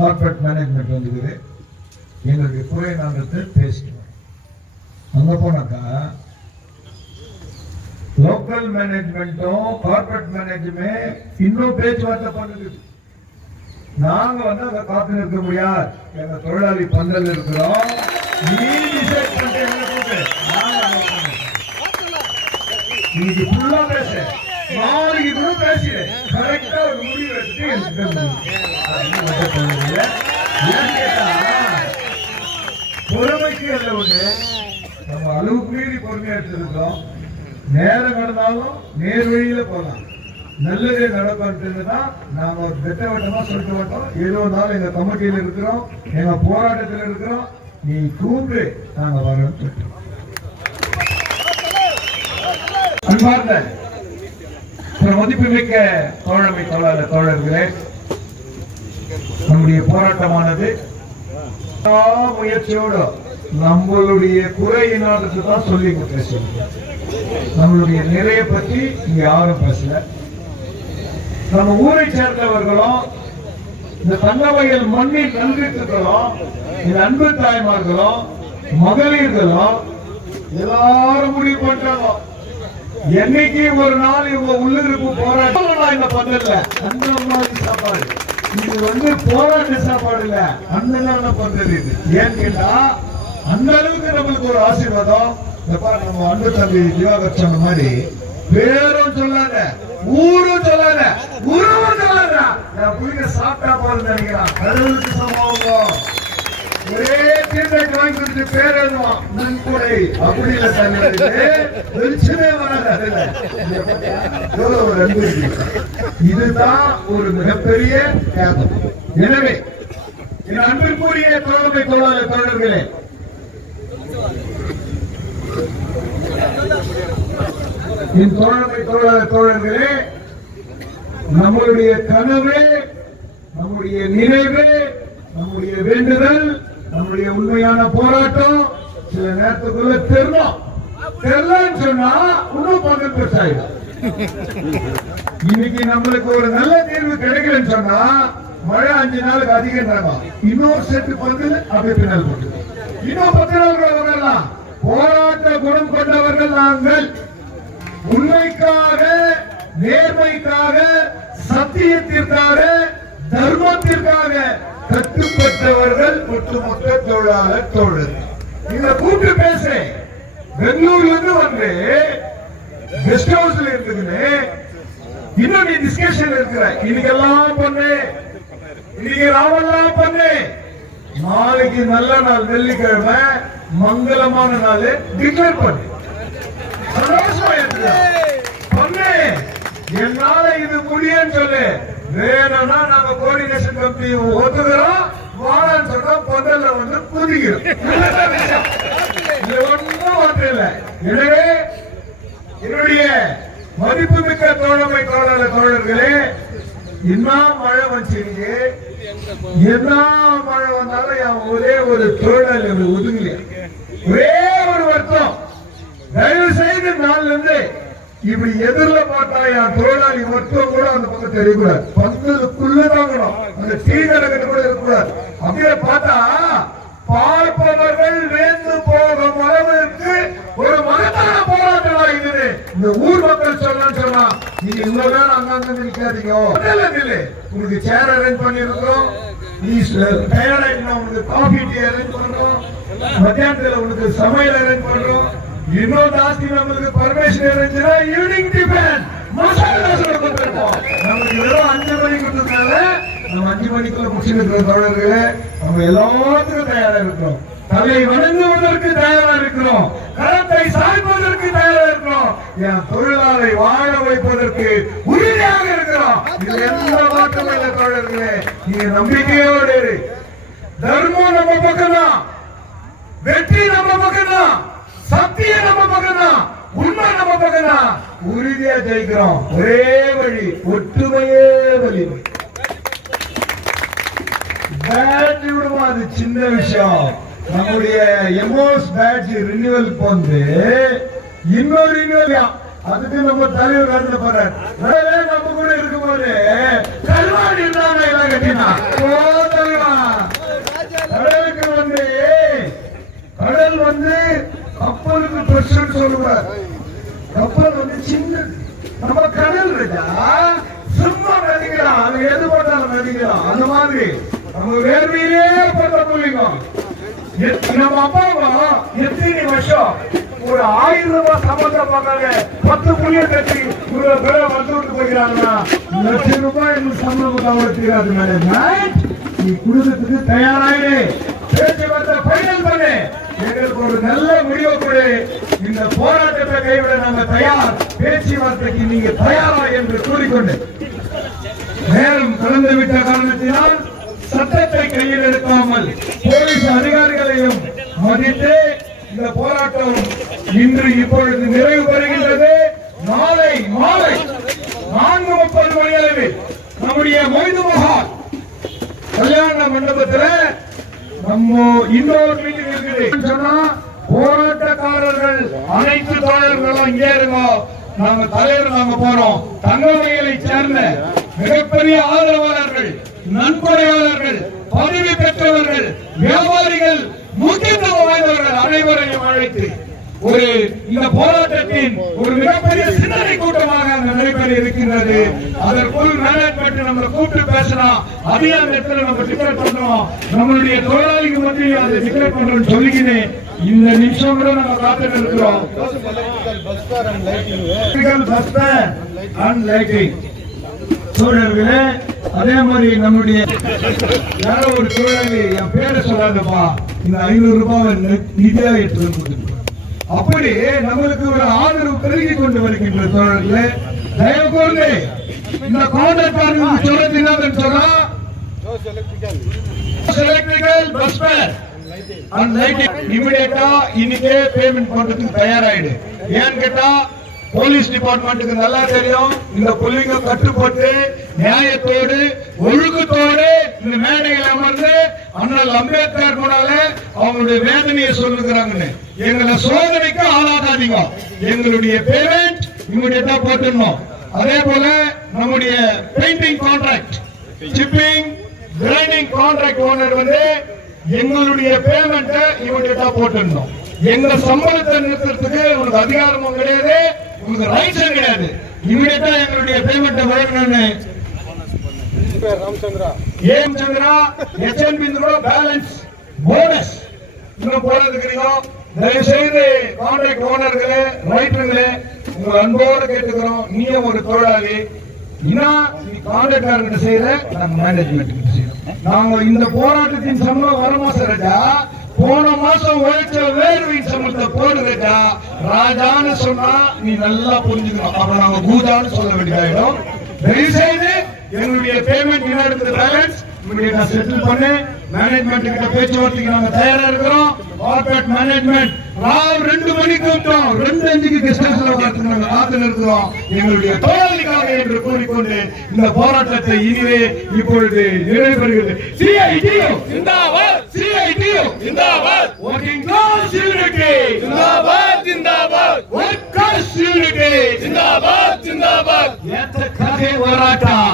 Corporate management வந்துக்குது. எங்களுடைய குறை நாங்கள் பேசிட்டு அங்க போனாக்கா லோக்கல் மேனேஜ்மெண்ட்டும் கார்பரேட் மேனேஜ்மெண்ட் இன்னும் பேச்சுவார்த்தை பண்ணுது. நாங்க அதை காத்து நிற்க முடியாது. எங்க தொழிலாளி பந்தல் இருக்கிறோம். இன்னைக்கு ஃபுல்லா பேச நாளைக்கு கூட பேசு கரெக்டா ஒரு முடிவு எடுத்து பொறுமைக்கு அல்ல ஒண்ணு. நம்ம அளவுக்கு மீறி பொறுமையா எடுத்திருக்கோம். நேரம் கடந்தாலும் நேர் வழியில போகலாம். நல்லதே நடக்கும்னா நாம திட்டவட்டமா சொல்லிட்டு மாட்டோம். 70 நாள் எங்க கமிட்டியில இருக்கிறோம், எங்க போராட்டத்தில் இருக்கிறோம். நீ கூப்பிட்டு நாங்க வரோம். அன்பார்ந்த மதிப்புமிக்க தோழமை தோழர்களே, நம்முடைய போராட்டமானது முயற்சியோடு நம்மளுடைய குறையினாலுக்கு தான் சொல்லி பேச, நம்மளுடைய நிறைய பற்றி இங்க யாரும் பேசல. நம்ம ஊரை சேர்ந்தவர்களும் இந்த தங்கவயல் மண்ணில் நன்றிகளும் இந்த அன்பு தாய்மார்களும் மகளிர்களும் எல்லாரும் முடிவு பண்றாங்க. என்னைக்கு ஒரு நாள் இவங்க உள்ளிருப்பு போராட்டம் இந்த பந்தல்ல அந்த மாதிரி சாப்பாடு இது போராட்ட சாப்பாடு இல்ல, அந்த பந்தல் இது. ஏன்னு கேட்டா அந்த அளவுக்கு நம்மளுக்கு ஒரு ஆசீர்வாதம். நம்ம அன்பு தம்பி திவாகர் சொன்ன மாதிரி பேரும் சொல்லாத, ஊரும் சொல்லாத, உறவும் சொல்லாத, என் பிள்ளைங்க சாப்பிட்டா போல நினைக்கிறான். கடவுளுக்கு சம்பவம் ஒரே தீர்ந்தக்கு வாங்கி கொடுத்து பேர் எழுதுவான் நன்கொடை. அப்படி இல்ல சார், வெளிச்சமே வராது. எவ்வளவு ஒரு அன்பு. இதுதான் ஒரு மிகப்பெரிய தியாகம். எனவே என் அன்பிற்குரிய தோழமை தோழர்களே, என் தோழமை தோழர்களே, நம்மளுடைய கனவு, நம்முடைய நினைவு, நம்முடைய வேண்டுதல், நம்முடைய உண்மையான போராட்டம் சில நேரத்துக்குள்ள தெரியலன்னு சொன்னா இன்னும் பங்கு பெருசாயிடும். இன்னைக்கு நம்மளுக்கு ஒரு நல்ல தீர்வு கிடைக்கலன்னு சொன்னா மழை 5 நாளுக்கு அதிகம், இன்னொரு செட்டு பங்கு அப்படி பின்னால் போட்டு இன்னும் 10 நாட்கள் வரலாம். போராட்ட குணம் கொண்டவர்கள் நாங்கள். உண்மைக்காக, நேர்மைக்காக, சத்தியத்திற்காக, தர்மத்திற்காக கட்டுப்பட்டவர்கள் ஒட்டுமொத்த தொழிலாளர் தோழர். இந்த கூட்டு பேசுறேன். பெங்களூர்ல இருந்து கெஸ்ட் ஹவுஸ்ல இருக்குது. இன்னும் நீ டிஸ்கஷன் இருக்கிற. இன்னைக்கெல்லாம் பண்ணு, இன்னைக்கு ராவெல்லாம் பண்ணு. நாளைக்கு நல்ல நாள், வெள்ளிக்கிழமை மங்களமான நாள் டிக்ளேர் பண்ணு. சந்தோஷமா இருக்கு பண்ணு. என்னால இது முடியும்னு சொல்லு. வேணும்னா நாங்க கோஆர்டினேஷன் கமிட்டி ஒத்துக்கிறோம், வாழன்னு சொன்னா பந்தல்ல குதிக்கிறோம். ஒன்றும் ஒன்றில்லை. எனவே என்னுடைய மதிப்புமிக்க தோழமை தோழர்களே, என்ன மழை வந்துச்சு, என்ன மழை வந்தாலும் ஒரே ஒரு தொழிலாளி ஒதுங்கலையா, ஒரே ஒரு வருத்தம். தயவு செய்து நாள்ல இருந்து இப்படி எதிரில் பார்த்தா என் தொழிலாளி மட்டும் கூட அந்த பக்கம் தெரியக்கூடாது. பந்தலுக்குள்ளதான் அந்த டீ கடைக்கிட்ட கூட இருக்கக்கூடாது. அப்படியே பார்த்தா பார்ப்பவர்கள் வேந்து போகும் அளவிற்கு ஒரு மகத்தான போராட்டம் ஆகிடுது. இந்த ஊர் மக்கள் சொன்னா நீங்க இவ்வளவு நேரம் அங்கங்க நிற்காதீங்க. உங்களுக்கு சேர் அரேஞ்ச் பண்ணிருக்கிறோம். நீ தயாராயிட்டா உங்களுக்கு காஃபி டீ அரேஞ்ச் பண்றோம். மத்தியானத்துல உங்களுக்கு சமையல் அரேஞ்ச் பண்றோம். இன்னும் ஜாஸ்தி நம்மளுக்கு பர்மிஷன் இருந்துச்சுன்னா ஈவினிங் டிஃபன் மசாலா கொடுத்துருக்கோம். நமக்கு வெறும் 5 மணிக்கு கொடுத்ததுனால நம்ம 5 மணிக்குள்ள முடிச்சுட்டு தோழர்களே, நம்ம எல்லாத்துக்கும் தயாரா இருக்கிறோம். தலை வணங்குவதற்கு தயாரா இருக்கிறோம். கரத்தை சாய்ப்பதற்கு தயாரா இருக்கிறோம். என் தொழிலாளரை வாழ வைப்பதற்கு உறுதியாக இருக்கிறோம். இது எந்த மாற்றமும் இல்லை தோழர்களே. நீங்க நம்பிக்கையோடு இரு. தர்மம் நம்ம பக்கம் தான், வெற்றி நம்ம பக்கம் தான், சத்தியம் நம்ம பக்கம் தான், உண்மை நம்ம பக்கம் தான். உறுதியா ஜெயிக்கிறோம். ஒரே வழி, ஒற்றுமையே வலிமை. பேட்ஜ் விடுமா, அது சின்ன விஷயம். நம்முடைய எம்ஓஎஸ் பேட்ஜ் ரினிவல் வந்து இன்னொரு ரினிவல், அதுக்கு நம்ம தலைவர் கருத்து போறாரு. நம்ம கூட இருக்கும்போது கல்வாடி இருந்தாங்க எல்லாம் கட்டினா அந்த மாதிரி நம்ம வேர்வையிலே பண்ற புள்ளிங்க. நம்ம அப்பாவா எத்தனை வருஷம் ஒரு 1000 ரூபாய் சம்பளம் பார்க்காத 10 புள்ளிய கட்டி வந்து போகிறாங்கன்னா லட்சம் ரூபாய் சம்பளம் கவனிக்கிறாரு மேனேஜ்மெண்ட். நீ குடும்பத்துக்கு தயாராயிரு, பேச்சுவார்த்தை ஃபைனல் பண்ணு, எங்களுக்கு ஒரு நல்ல முடிவு கொடு. இந்த போராட்டத்தை கைவிட நாம தயார், பேச்சுவார்த்தைக்கு நீங்க தயாரா என்று கூறிக்கொண்டு நேரம் கலந்துவிட்ட காரணத்தினால் சட்டத்தை கையில் எடுக்காமல் போலீஸ் அதிகாரிகளையும் மதித்து இந்த போராட்டம் இன்று இப்பொழுது நிறைவு பெறுகின்றது. நாளை மாலை 4:30 மணி அளவில் நம்முடைய மொய்து மஹால் கல்யாண மண்டபத்தில் நம்ம இன்னொரு மீட்டிங் இருக்குது சொன்னா போராட்டக்காரர்கள் அனைத்து தோழர்களும் இங்கே இருக்கோம். நாங்க தலைவர் நாங்க போறோம். தங்கமயிலை சேர்ந்த மிகப்பெரிய ஆதரவாளர்கள், நன்கொடையாளர்கள், பதவி பெற்றவர்கள், வியாபாரிகள், முக்கியத்துவம் வாய்ந்தவர்கள் அனைவரையும் அழைத்து ஒரு இந்த போராட்டத்தின் ஒரு மிகப்பெரிய சிந்தனை கூட்டமாக நடைபெற இருக்கின்றது. அதற்குள் மேனேஜ்மெண்ட் நம்ம கூப்பிட்டு பேசணும், அதிகார இடத்துல நம்ம டிக்ளேர் பண்றோம், நம்மளுடைய தொழிலாளிகள் மத்தியில் அதை டிக்ளேர் பண்றோம் சொல்லிக்கிறேன். இந்த நிமிஷம் கூட நம்ம காத்துட்டு இருக்கிறோம். தோழர்களே, அதே மாதிரி நம்முடைய யாரோ ஒரு தொழிலாளி என் பேரை சொல்லாதப்பா, இந்த 500 ரூபாய் நிதியா எடுத்து கொடுத்துருக்கோம். அப்படி நம்மளுக்கு ஒரு ஆதரவு பெருகி கொண்டு வருகின்ற தோழர்களே, தயவு கூர்ந்து இந்த கான்ட்ராக்டர் சொல்றது என்னன்னு சொன்னா electrical bus fair and lighting இமிடியேட்டா இன்னைக்கே பேமெண்ட் பண்றதுக்கு தயாராயிடு. ஏன்னு கேட்டா போலீஸ் டிபார்ட்மெண்ட்டுக்கு நல்லா தெரியும், இந்த புள்ளிங்க கட்டுப்பட்டு நியாயத்தோடு ஒழுக்கத்தோடு இந்த மேடையில் அமர்ந்து அண்ணல் அம்பேத்கர் முன்னால அவங்களுடைய வேதனையை சொல்லுகிறாங்கன்னு. எங்களை சோதனைக்கு ஆளாகாதீங்க, எங்களுடைய பேமெண்ட் இமிடியேட்டா போட்டுடணும். அதே போல நம்முடைய painting contract, shipping, grinding contract owner வந்து எங்களுடைய பேமெண்ட்டை இமிடியேட்டா போட்டுடணும். எங்க சம்பளத்தை நிறுத்துறதுக்கு உங்களுக்கு அதிகாரமும் கிடையாது, உங்களுக்கு ரைட்ஸும் கிடையாது. இமிடியேட்டா எங்களுடைய பேமெண்ட் வரணும்னு ராமச்சந்திரா HNB பேலன்ஸ் போனஸ் இன்னும் போறதுக்கு தயவு செய்து கான்ட்ராக்ட் ஓனர்களே, ரைட்டர்களே, உங்க அன்போடு கேட்டுக்கிறோம். நீங்க ஒரு தொழிலாளி, கான்ட்ராக்டர்கிட்ட செய்யற நாங்க மேனேஜ்மெண்ட் செய்யறோம். நாங்க இந்த போராட்டத்தின் சம்பளம் வரமா சார்ஜா போன மாசம் உழைச்ச வேர்வையின் சம்பளத்தை போடுறா ராஜான்னு சொன்னா நீ நல்லா புரிஞ்சுக்கணும். அப்புறம் நாங்க பூதான்னு சொல்ல வேண்டியதாயிடும். தயவு செய்து எங்களுடைய பேமெண்ட் என்ன பேலன்ஸ் இமிடியேட்டா செட்டில் பண்ணி மேனேஜ்மெண்ட் கிட்ட பேச்சுவார்த்தைக்கு நாங்க தயாரா இருக்கிறோம். கார்பரேட் மேனேஜ்மெண்ட் 2 மணிக்கு விட்டோம், 2:05க்கு கெஸ்ட் ஹவுஸ்ல உட்கார்ந்து நாங்க காத்துல இருக்கிறோம் எங்களுடைய தொழிலாளிக்காக என்று கூறிக்கொண்டு இந்த போராட்டத்தை இனிவே இப்பொழுது நிறைவு பெறுகிறது. CITU ஜிந்தாபாத், CITU ஜிந்தாபாத், வொர்க்கிங் கிளாஸ் யூனிட்டி ஜிந்தாபாத், ஜிந்தாபாத், வொர்க்கர்ஸ் யூனிட்டி ஜிந்தாபாத், ஜிந்தாபாத். ஏத்த கதை போராட்டம்